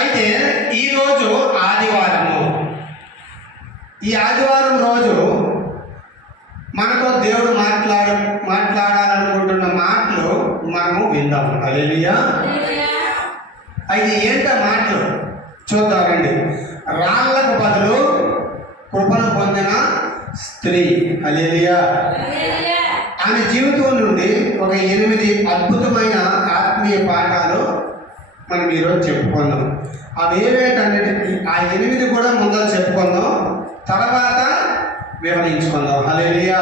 అయితే ఈరోజు ఆదివారము. ఈ ఆదివారం రోజు మనతో దేవుడు మాట్లాడాలనుకుంటున్న మాటలు మనము విందాము. హల్లెలూయా. అయితే ఏంటో మాటలు చూద్దామండి. రాళ్లకు బదులు కృపను పొందిన స్త్రీ. హల్లెలూయా. ఆమె జీవితం నుండి ఒక 8 అద్భుతమైన ఆత్మీయ పాఠాలు మనం ఈరోజు చెప్పుకుందాం. అవి ఏవేంటంటే ఆ 8 కూడా ముందర చెప్పుకుందాం, తర్వాత వివరించుకుందాం. హల్లెలూయా.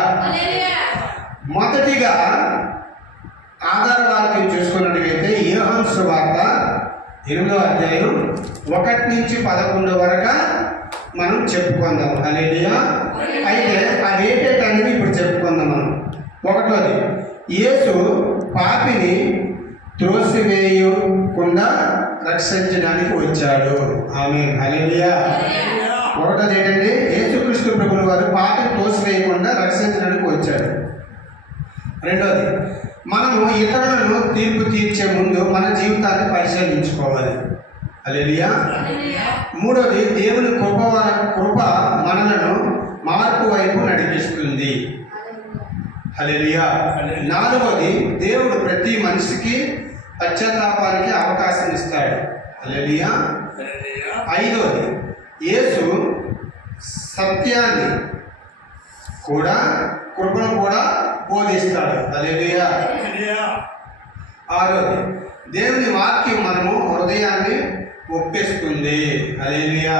మొదటిగా ఆధార వాక్యం చూసుకున్నట్లయితే యోహాను సువార్త 8వ అధ్యాయం 1 నుంచి 11 వరకు మనం చెప్పుకుందాం. హల్లెలూయా. అయితే అది ఏంటనేది ఇప్పుడు చెప్పుకుందాం మనం. 1వది, యేసు పాపిని త్రోసివేయకుండా రక్షించడానికి వచ్చాడు. ఆమేన్. హల్లెలూయా. 1వది ఏంటంటే యేసుక్రీస్తు ప్రభువుల వారు పాపిని త్రోసివేయకుండా రక్షించడానికి వచ్చాడు. 2వది, మనము ఇతరులను తీర్పు తీర్చే ముందు మన జీవితాన్ని పరిశీలించుకోవాలి. హల్లెలూయా. 3వది, దేవుని కృప మనలను మార్పు వైపు నడిపిస్తుంది. హల్లెలూయా. 4వది, దేవుడు ప్రతి మనిషికి పశ్చాత్తాపానికి అవకాశం ఇస్తాడు. హల్లెలూయా. 5వది, యేసు సత్యాన్ని కూడా కృపను కూడా బోధిస్తాడు. హల్లెలూయా. 6వది, దేవుని వాక్యం మనము హృదయాన్ని ఒప్పిస్తుంది. హల్లెలూయా.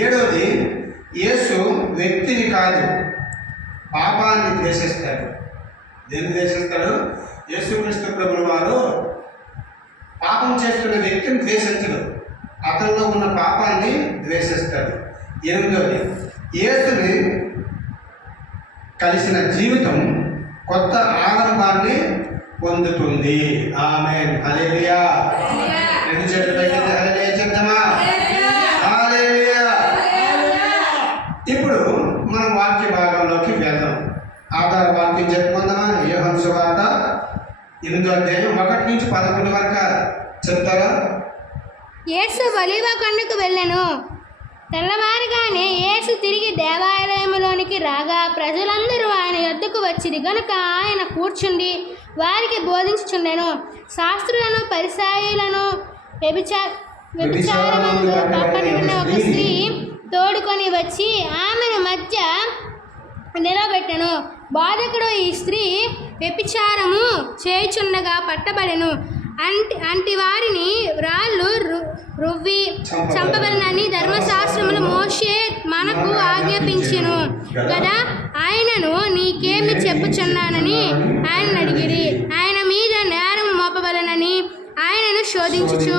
7వది, యేసు వ్యక్తిని కాదు పాపాన్ని ద్వేషిస్తాడు. దేన్ని ద్వేషిస్తాడు? యేసుక్రీస్తు ప్రభువుల వారు పాపం చేస్తున్న వ్యక్తిని ద్వేషించడు, అతనిలో ఉన్న పాపాన్ని ద్వేషిస్తాడు. 8వది, యేసుని కలిసిన జీవితం కొత్త ఆరంభాన్ని పొందుతుంది. ఆమేన్. హల్లెలూయా. 2 చేతుల పైకి హల్లెలూయా చెప్తామా? హల్లెలూయా. ఇప్పుడు మనం వాక్య భాగంలోకి వెళ్దాం. ఆధార వాక్యం చెప్పుకుందామా? యోహాను సువార్త 8వ అధ్యాయం 1 నుంచి 11 వరకు చెప్తారా? యేసు ఒలీవ కొండకు వెళ్ళెను. తెల్లవారుగానే యేసు తిరిగి దేవాలయంలోనికి రాగా ప్రజలందరూ ఆయన యొద్దకు వచ్చిరి గనుక ఆయన కూర్చుండి వారికి బోధించుచుండెను. శాస్త్రులను పరిసయ్యులను వ్యభిచారమందు పక్కన ఉన్న ఒక స్త్రీ తోడుకొని వచ్చి ఆమెను మధ్య నిలబెట్టెను. బోధకుడు, ఈ స్త్రీ వ్యభిచారము చేయుచుండగా పట్టబడెను. అంటి వారిని రాళ్ళు రువ్వి చంపవలనని ధర్మశాస్త్రములు మోషే మనకు ఆజ్ఞాపించెను కదా. ఆయనను నీకేమి చెప్పుచున్నానని ఆయన అడిగిరి. ఆయన మీద నేరం మోపవలనని ఆయనను శోధించుచు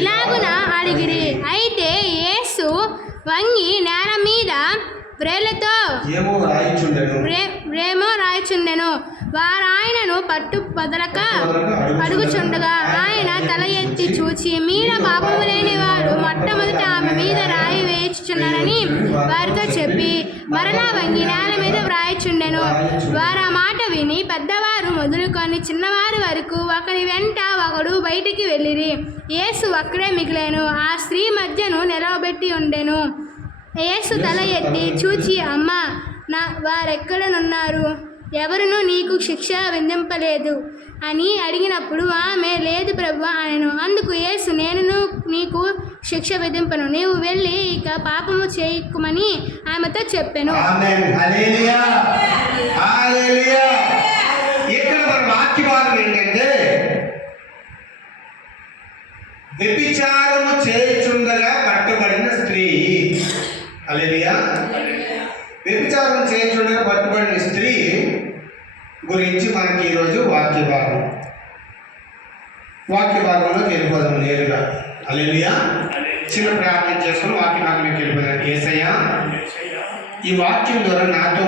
ఇలాగున అడిగిరి. అయితే యేసు వంగి నేల మీద వ్రేళ్లతో రాయిచుండెను. వారు ఆయనను పట్టు వదలక అడుగుచుండగా ఆయన తల ఎత్తి చూచి, మీద పాపము లేని వారు మొట్టమొదట ఆమె మీద రాయి వేయుచున్నారని వారితో చెప్పి మరలా వంగి నేల మీద వ్రాయిచుండెను. వారు ఆ మాట విని పెద్దవారు మొదలుకొని చిన్నవారి వరకు ఒకరి వెంట ఒకడు బయటికి వెళ్ళిరి. యేసు అక్కడే మిగిలాను. ఆ స్త్రీ మధ్యను నిలవబెట్టి ఉండెను. యేసు తల ఎత్తి చూచి, అమ్మా, వారెక్కడనున్నారు? ఎవరునూ నీకు శిక్ష విధింపలేదు అని అడిగినప్పుడు ఆమె, లేదు ప్రభువా అనెను. అందుకు యేసు, నేను నీకు శిక్ష విధింపను, నీవు వెళ్ళి ఇక పాపము చేయకుమని ఆమెతో చెప్పెను. ఇక్కడ మన వాక్యభాగం ఏంటంటే, వ్యభిచారము చేయుచుండగా పట్టుబడిన స్త్రీ. హల్లెలూయా. వ్యభిచారం చేయుచుండగా పట్టుబడిన స్త్రీ గురించి మనకి ఈరోజు వాక్య భాగంలోకి వెళ్ళిపోదాం నేరుగా. హల్లెలూయా. చిన్న ప్రార్థన చేసుకుని వాక్య భాగంలోకి వెళ్ళిపోదాం. యేసయ్యా, ఈ వాక్యం ద్వారా నాతో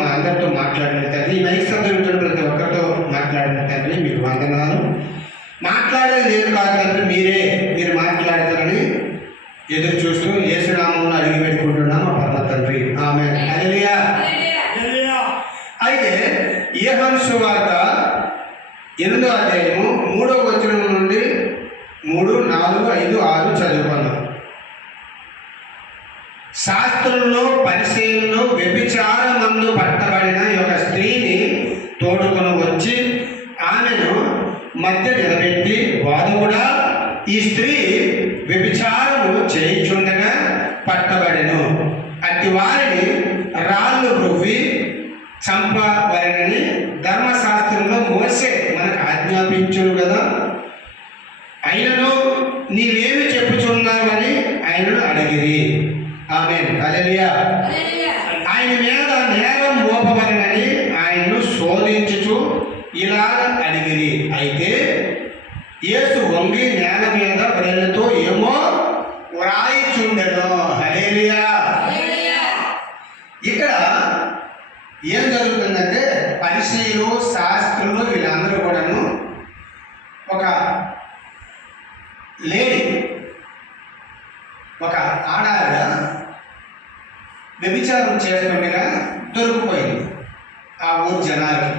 మా అందరితో మాట్లాడిన తండ్రి, ఈ నైసర్గంతో ప్రతి ఒక్కరితో మాట్లాడిన తండ్రి, మీకు వందనాలు. మాట్లాడేది నేను కాదు తండ్రి, మీరు మాట్లాడతారని ఎదురు చూస్తూ యేసునామంలో అడిగి పెట్టుకుంటున్నాం మా పరమ తండ్రి. ఆమేన్. హల్లెలూయా. అయితే యోహాను సువార్త 8వ అధ్యాయము 3వ వచనం నుండి 3, 4, 5, 6 చదువుకున్నాం. శాస్త్రుల్లో పరిశీలనలో వ్యభిచారమందు పట్టబడిన ఒక స్త్రీని తోడుకొని వచ్చి ఆమెను మధ్య నిలబెట్టి, బోధకుడా, ఈ స్త్రీ వ్యభిచారము చేయుచుండగా పట్టబడెను, అట్టి వారిని రాళ్ళు రువ్వి చంపవలెనని ధర్మశాస్త్రంలో మోసే మనకు ఆజ్ఞాపించును కదా. ఆయనను నీవేమి చెప్పుచున్నావని ఆయనను అడిగిరి. ఆమేన్. హల్లెలూయా. ఆయన మీద నేరం మోపవలెనని ఆయన్ను శోధించుచు ఇలాగ అడిగిరి. అయితే యేసు వంగి నేల మీద వ్రేళ్ళతో ఏమో వ్రాయిచుండెను. హల్లెలూయా. ఇక్కడ ఏం జరుగుతుందంటే పరిసయ్యులు, శాస్త్రులు వీళ్ళందరూ కూడాను ఒక లేడీ, ఒక ఆడావిడ వ్యభిచారం చేస్తుండగా దొరికిపోయింది ఆ ఊరు జనాలకి.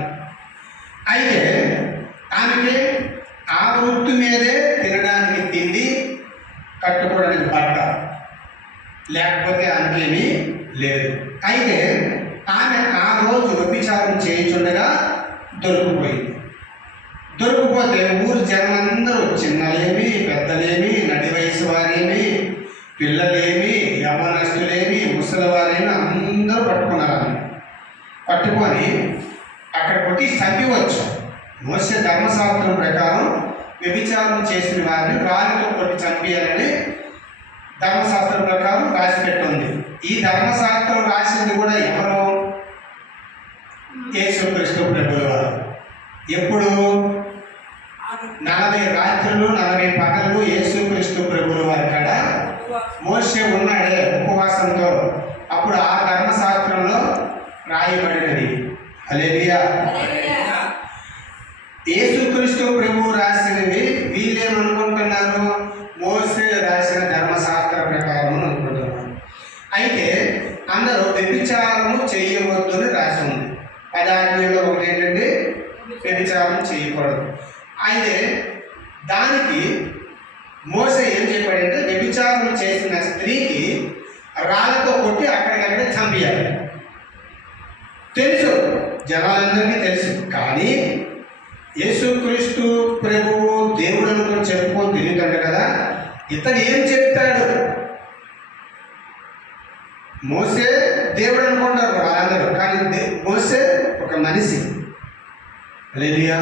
అయితే ఆమెకి ఆ వృత్తి మీదే తినడానికి తిండి, కట్టుకోవడానికి బట్ట, లేకపోతే ఆమెకేమీ లేదు. అయితే ఆమె ఆ రోజు వ్యభిచారం చేయించుండగా దొరికిపోయింది. దొరికిపోతే ఊరు జనమందరూ, చిన్నలేమి పెద్దలేమి, నడి వయసు వారేమి, పిల్లలేమి, యవ్వనస్తులేమి, ముసలివారేమి అందరూ పట్టుకున్నారు. ఆమె పట్టుకొని అక్కడ కొట్టి చంపివచ్చు. మోసే ధర్మశాస్త్రం ప్రకారం వ్యభిచారం చేసిన వారిని రాళ్ళతో కొట్టి చంపేయాలని ధర్మశాస్త్రం ప్రకారం రాసి పెట్టుంది. ఈ ధర్మశాస్త్రం రాసింది కూడా ఎవరు? యేసుక్రీస్తు ప్రభువు వారు. ఎప్పుడు? 40 రాత్రులు 40 పగలు యేసుక్రీస్తు ప్రభువు వారి కాడ మోసే ఉన్నాడే ఉపవాసంతో, అప్పుడు ఆ ధర్మశాస్త్రంలో రాయబడినది. హల్లెలూయా. యేసుక్రీస్తు ప్రభువు రాసినవి వీళ్ళేమనుకుంటున్నారు? మోసే రాసిన ధర్మశాస్త్ర ప్రకారం అనుకుంటున్నారు. అయితే అందరూ వ్యభిచారము చేయవద్దని రాసి ఉంది. 10 ఆజ్ఞల్లో ఒకటి ఏంటంటే వ్యభిచారం చేయకూడదు. అయితే దానికి మోసే ఏం చెప్పాడంటే వ్యభిచారం చేసిన స్త్రీకి రాళ్ళతో కొట్టి అక్కడికక్కడే చంపేయాలి. తెలుసు, జనాలందరికీ తెలుసు. కానీ యేసుక్రీస్తు ప్రభువు దేవుడు అనుకుని చెప్పుకొని తిరుగుతాడు కదా, ఇతను ఏం చెప్తాడు? మోసే దేవుడు అనుకుంటారు వాళ్ళందరూ, కానీ మోసే ఒక మనిషి. హల్లెలూయా.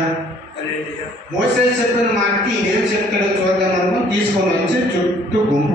మోసే చెప్పిన మాటకి ఇదేం చెప్తాడో చూద్దాం అనుకుని తీసుకొని వచ్చి చుట్టూ గుంపు